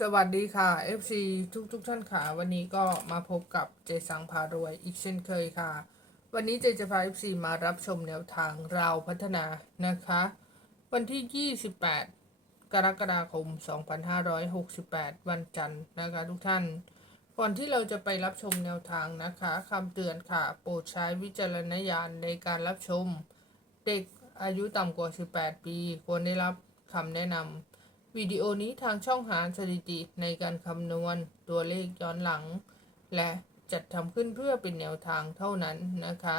สวัสดีค่ะ FC ทุกทุกๆท่านค่ะ วันนี้ก็มาพบกับเจสังพารวยอีกเช่นเคยค่ะ วันนี้เจจะพา FC มารับชมแนวทางเราวพัฒนานะคะ วันที่ 28 กรกฎาคม 2568 วันจันทร์นะคะทุกท่าน ก่อนที่เราจะไปรับชมแนวทางนะคะคำเตือนค่ะ โปรดใช้วิจารณญาณในการรับชม เด็กอายุต่ำกว่า 18 ปี ควรได้รับคำแนะนำ วิดีโอนี้ทางช่องหาสถิติในการคำนวณตัวเลขย้อนหลัง และจัดทำขึ้นเพื่อเป็นแนวทางเท่านั้นนะคะ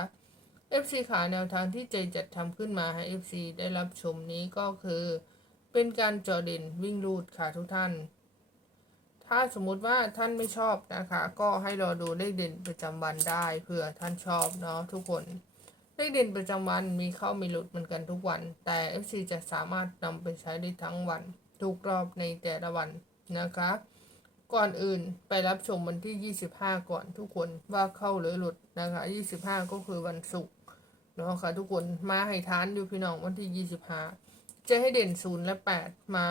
FC ขาแนวทางที่เจจัดทำขึ้นมาให้ FC ได้รับชมนี้ก็คือ เป็นการจอเด่นวิ่งรูดค่ะทุกท่าน ถ้าสมมุติว่าท่านไม่ชอบนะคะ ก็ให้รอดูเลขเด่นประจำวันได้เผื่อท่านชอบเนาะทุกคนเลขเด่นประจำวันมีเข้ามีหลุดเหมือนกันทุกวัน แต่ FC จะสามารถนำไปใช้ได้ทั้งวัน ทุกรอบในแต่ละวันนะคะ ก่อนอื่นไปรับชมวันที่ 25 ก่อนทุกคนว่าเข้าหรือหลุดนะคะ 25 ก็คือวันศุกร์เนาะค่ะทุกคนมาให้ทานดูพี่น้องวันที่ 25 จะให้เด่น 0 และ 8 มา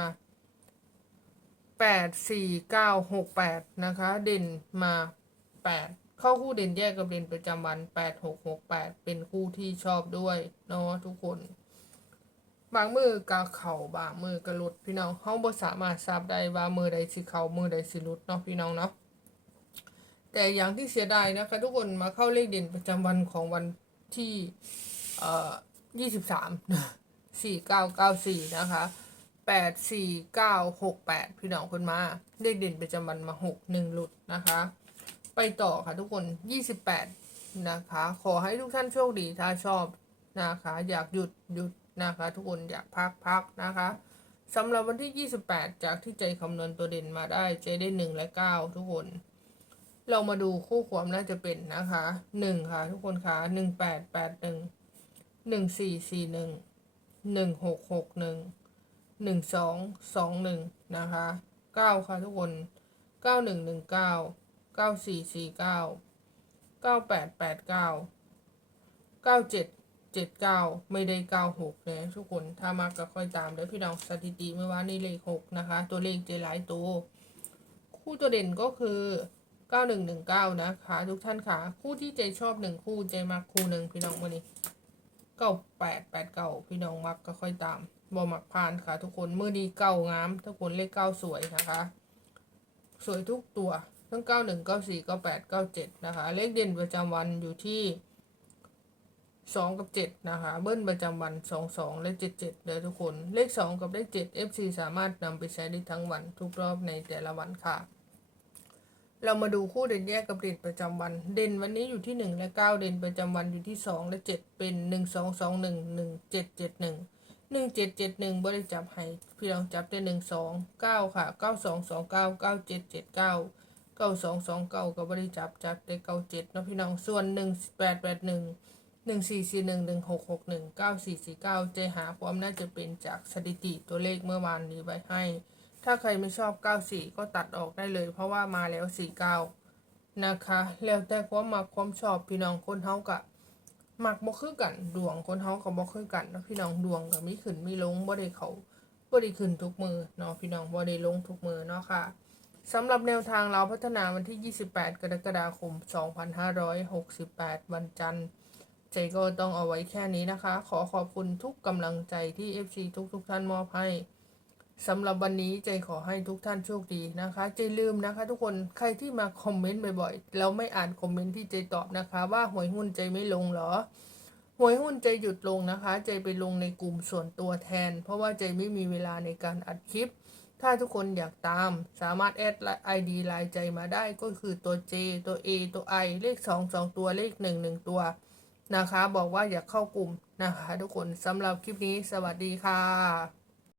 8 4 9 6 8 นะคะ เด่นมา 8เข้าคู่เด่นแยกกับเด่นประจำวัน 8 6 6 8 เป็นคู่ที่ชอบด้วยเนาะทุกคน บางมือกะเข่าบางมือกะหลุดพี่น้องเฮาบ่สามารถทราบได้ว่ามือใดสิเข้ามือใดสิหลุดเนาะพี่น้องเนาะแต่อย่างที่เสียดายนะคะทุกคนมาเข้าเลขเด่นประจำวันของวันที่เอ่อ23 4994นะคะ84968พี่น้องคนมาเลขเด่นประจำวันมา6 1หลุดนะคะ ไปต่อค่ะทุกคน28นะคะ ขอให้ทุกท่านโชคดีถ้าชอบนะคะ อยากหยุดหยุด นะคะ ทุกคนอยากพักพักนะคะสำหรับวันที่ 28 จากที่ใจคำนวณตัวเด่นมาได้ใจได้ 1 และ 9 ทุกคน เรามาดูคู่ความน่าจะเป็นนะคะ 1 ค่ะ ทุกคนค่ะ 1881 1441 1661 1221 นะคะ 9 ค่ะทุกคน 9 1 1 9 9 4 4 9 9 8 8 9 9 7 9119 9449 9889 9779ไม่ได้96เลยทุกคนถ้ามาก็ค่อยตามเดี๋ยวพี่น้องสถิติเมื่อวานนี้เลข6นะคะ ตัวเลขเจหลายตัว คู่ตัวเด่นก็คือ9119นะคะทุกท่านค่ะ คู่ที่เจชอบ1คู่เจมักคู่หนึ่งพี่น้องวันนี้9889พี่น้องมักก็ค่อยตามบ่มักผ่านค่ะ ทุกคนเมื่อดีเก้างามทุกคนเลขเก้าสวยนะคะ สวยทุกตัวทั้ง91 94 98 97นะคะ เลขเด่นประจำวันอยู่ที่ สองกับเจ็ดนะคะ เบิ้ลประจำวันสองสองและเจ็ดเจ็ดเลยทุกคน เลขสองกับเลขเจ็ด FC สามารถนำไปใช้ได้ทั้งวันทุกรอบในแต่ละวันค่ะ เรามาดูคู่เด่นแยกกับเด่นประจำวัน เด่นวันนี้อยู่ที่หนึ่งและเก้าเด่นประจำวันอยู่ที่สองและเจ็ดเป็นหนึ่งสองสองหนึ่งหนึ่งเจ็ดเจ็ดหนึ่งหนึ่งเจ็ดเจ็ดหนึ่งบริจับให้พี่ลองจับได้หนึ่งสองเก้าค่ะเก้าสองสองเก้าเก้าเจ็ดเจ็ดเก้าเก้าสองสองเก้ากับบริจับจับได้เก้าเจ็ดนะพี่น้องส่วนหนึ่งแปดแปดหนึ่ง 1 8 8 1 1 4 4 1 1 6 6 1 9 4 4 9ใจหาความน่าจะเป็นจากสถิติตัวเลขเมื่อวานนี้ไว้ให้ ถ้าใครไม่ชอบ94ก็ตัดออกได้เลย เพราะว่ามาแล้ว49นะคะ แล้วแต่ความมักความชอบพี่น้องคนเฮากะมักบ่คือกันดวงคนเฮาก็บ่คือกันเนาะพี่น้องดวงก็มีขึ้นมีลงบ่ได้เขาบ่ได้ขึ้นทุกมือเนาะพี่น้องบ่ได้ลงทุกมือเนาะค่ะสำหรับแนวทางเราพัฒนาวันที่ 28 กรกฎาคม 2568 วันจันทร์ ใจก็ต้องเอาไว้แค่นี้นะคะ ขอขอบคุณทุกกำลังใจที่ FC ทุกทุกๆท่านมอบให้สำหรับวันนี้ใจขอให้ทุกท่านโชคดีนะคะใจลืมนะคะ ทุกคนใครที่มาคอมเมนต์บ่อยๆแล้วไม่อ่านคอมเมนต์ที่ใจตอบนะคะ ว่าหวยหุ้นใจไม่ลงเหรอหวยหุ้นใจหยุดลงนะคะ ใจไปลงในกลุ่มส่วนตัวแทน เพราะว่าใจไม่มีเวลาในการอัดคลิป ถ้าทุกคนอยากตาม สามารถแอดไอดีไลน์ใจมาได้ก็คือตัว J ตัว A ตัว I เลข 2 2 ตัวเลข 1 1 ตัว นะคะ บอกว่าอยากเข้ากลุ่มนะคะ ทุกคนสำหรับคลิปนี้สวัสดีค่ะ